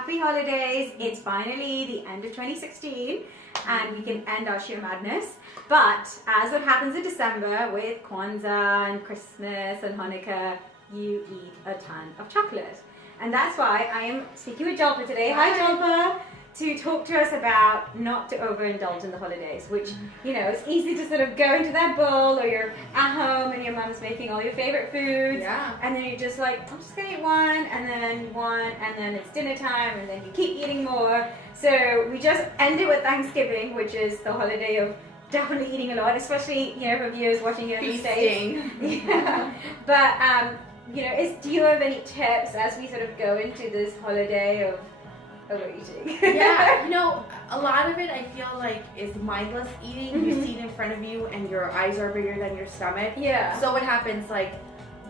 happy holidays. It's finally the end of 2016 and we can end our sheer madness. But as what happens in December with Kwanzaa and Christmas and Hanukkah, you eat a ton of chocolate. And that's why I am speaking with Jalpa today. Hi Jalpa! To talk to us about not to overindulge in the holidays, which, you know, it's easy to sort of go into that bowl or you're at home and your mom's making all your favorite foods. Yeah. And then you're just like, I'm just gonna eat one, and then it's dinner time, and then you keep eating more. So we just ended with Thanksgiving, which is the holiday of definitely eating a lot, especially, you know, for viewers watching it in the States. Yeah. But, you know, do you have any tips as we sort of go into this holiday of overeating? Yeah, you know, a lot of it I feel like is mindless eating. You see it in front of you and your eyes are bigger than your stomach. Yeah. So what happens, like,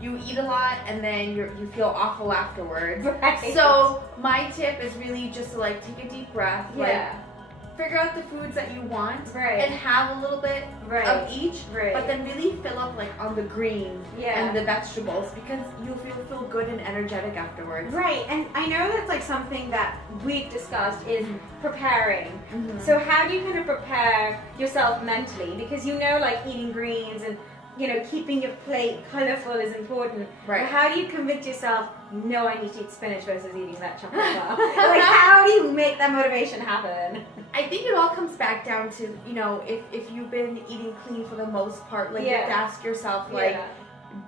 you eat a lot and then you feel awful afterwards. Right. So my tip is really just to like take a deep breath. Yeah. Like, figure out the foods that you want Right. and have a little bit Right. of each, Right. but then really fill up like on the greens Yeah. and the vegetables because you'll feel good and energetic afterwards. Right, and I know that's like something that we've discussed is preparing. Mhm. So how do you kind of prepare yourself mentally? Because you know, like eating greens and, you know, keeping your plate colorful is important. Right. But how do you convince yourself, no, I need to eat spinach versus eating that chocolate bar? Like, how do you make that motivation happen? I think it all comes back down to, you know, if you've been eating clean for the most part, like you have to ask yourself, like,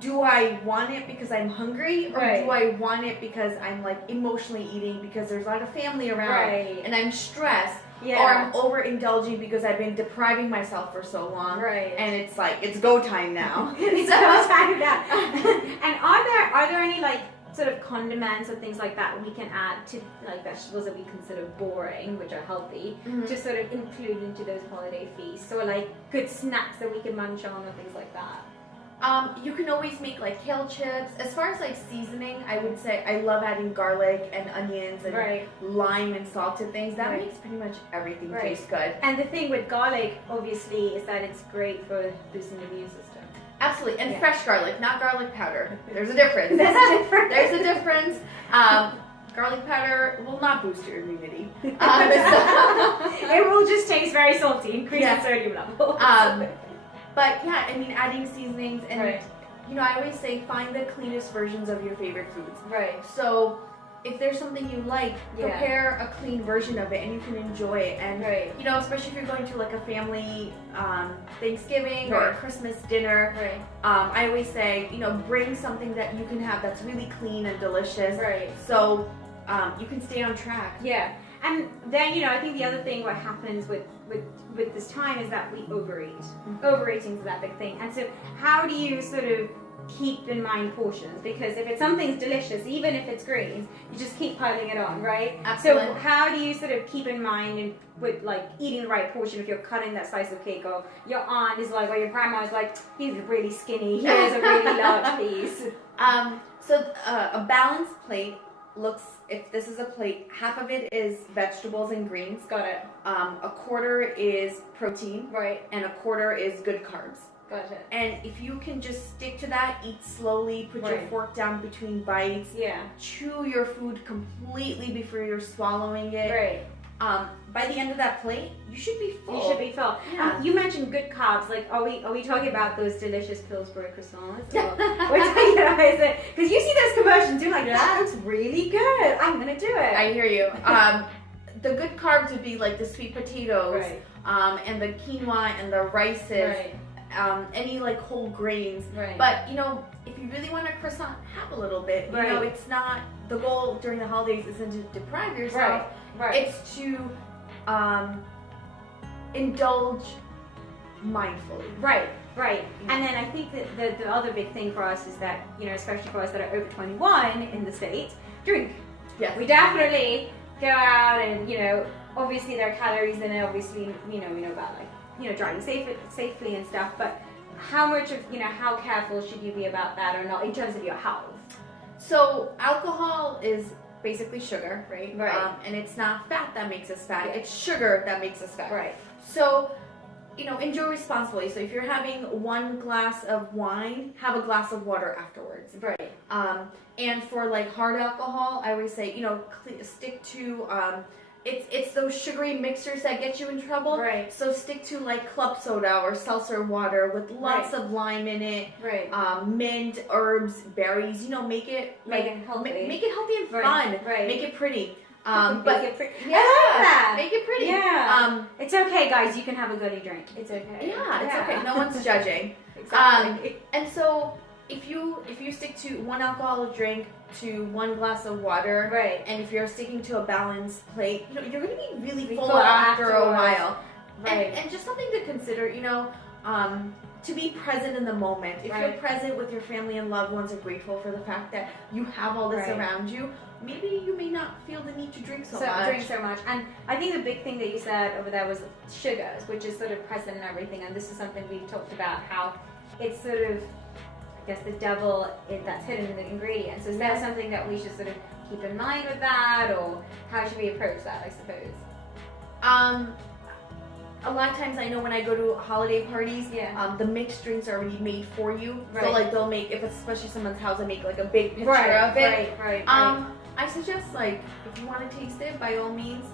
do I want it because I'm hungry, or Right. do I want it because I'm like emotionally eating because there's a lot of family around Right. and I'm stressed, Yeah. or I'm overindulging because I've been depriving myself for so long, Right. and it's like it's go time now. It's so time now. And are there any like sort of condiments or things like that we can add to like vegetables that we consider boring, which are healthy, Mhm. to sort of include into those holiday feasts, or like good snacks that we can munch on or things like that? You can always make like kale chips. As far as like seasoning, I would say I love adding garlic and onions and Right. lime and salt to things. That Right. makes pretty much everything Right. taste good. And the thing with garlic, obviously, is that it's great for boosting the immune system. Absolutely, and Yeah. fresh garlic, not garlic powder. There's a difference. There's a difference. There's a difference. Garlic powder will not boost your immunity. It will just taste very salty, increase Yeah. the sodium level. But yeah, I mean, adding seasonings and Right. you know, I always say find the cleanest versions of your favorite foods. Right. So if there's something you like, Yeah. prepare a clean version of it and you can enjoy it. And Right. you know, especially if you're going to like a family Thanksgiving or a Right. Christmas dinner, Right. I always say, you know, bring something that you can have that's really clean and delicious. Right. So you can stay on track. Yeah, and then, you know, I think the other thing what happens with this time is that we overeat. Overeating is that big thing. And so how do you sort of keep in mind portions? Because if it's something's delicious, even if it's greens, you just keep piling it on, right? Absolutely. So how do you sort of keep in mind and with like eating the right portion if you're cutting that slice of cake, or your aunt is like, or your grandma is like, he's really skinny, here's a really large piece. So a balanced plate looks, if this is a plate, half of it is vegetables and greens. Got it. A quarter is protein. Right. And a quarter is good carbs. Got it. And if you can just stick to that, eat slowly, put your Right. fork down between bites, Yeah. chew your food completely before you're swallowing it. Right. By the end of that plate, you should be full. You should be full. Yeah. You mentioned good carbs. Like, are we talking about those delicious Pillsbury croissants? Or, you know, is it? Because you see those commercials, you're like, that looks really good. I'm gonna do it. I hear you. The good carbs would be like the sweet potatoes, Right. and the quinoa and the rices, Right. any like whole grains. Right. But you know, if you really want a croissant, have a little bit. You know, Right. it's not, the goal during the holidays isn't to deprive yourself. Right. It's to indulge mindfully. Right. Right. And then I think that the other big thing for us is that, you know, especially for us that are over 21 in the States, drink. Yes. We definitely go out and, you know, obviously there are calories in it, obviously, you know, we know about like, you know, driving safely and stuff, but how much of, you know, how careful should you be about that or not in terms of your health? So alcohol is basically sugar, right? Right. And it's not fat that makes us fat, Yeah. it's sugar that makes us fat. Right. So enjoy responsibly. So if you're having one glass of wine, have a glass of water afterwards. Right. And for like hard alcohol, I always say, stick to, it's those sugary mixers that get you in trouble. Right. So stick to like club soda or seltzer water with lots of lime in it. Right. Mint, herbs, berries. Make it healthy. Make it healthy and fun. Right. Make it pretty. I love that. Make it pretty. Yeah. It's okay, guys. You can have a goody drink. It's okay. Yeah, it's okay. No one's judging. Exactly. And so if you stick to one alcoholic drink to one glass of water, right, and if you're sticking to a balanced plate, you're going to be really full full after a afterwards. while. Right. And just something to consider, to be present in the moment. If you're present with your family and loved ones and grateful for the fact that you have all this around you, maybe you may not feel the need to drink so much. And I think the big thing that you said over there was sugars, which is sort of present in everything. And this is something we've talked about, how it's sort of, I guess, the devil that's hidden in the ingredients. Is there something that we should sort of keep in mind with that, or how should we approach that, I suppose? A lot of times I know when I go to holiday parties, the mixed drinks are already made for you. Right. So like they'll make, if it's especially someone's house, they make like a big picture of it. Right. I suggest like if you want to taste it, by all means,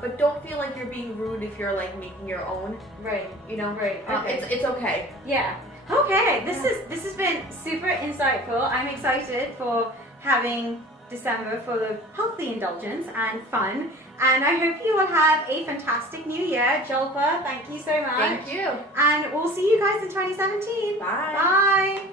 but don't feel like you're being rude if you're like making your own. Right. Right. Okay. It's okay. Yeah. Okay. This has been super insightful. I'm excited for having December full of healthy indulgence and fun. And I hope you will have a fantastic new year. Jolpa, thank you so much. Thank you. And we'll see you guys in 2017. Bye. Bye.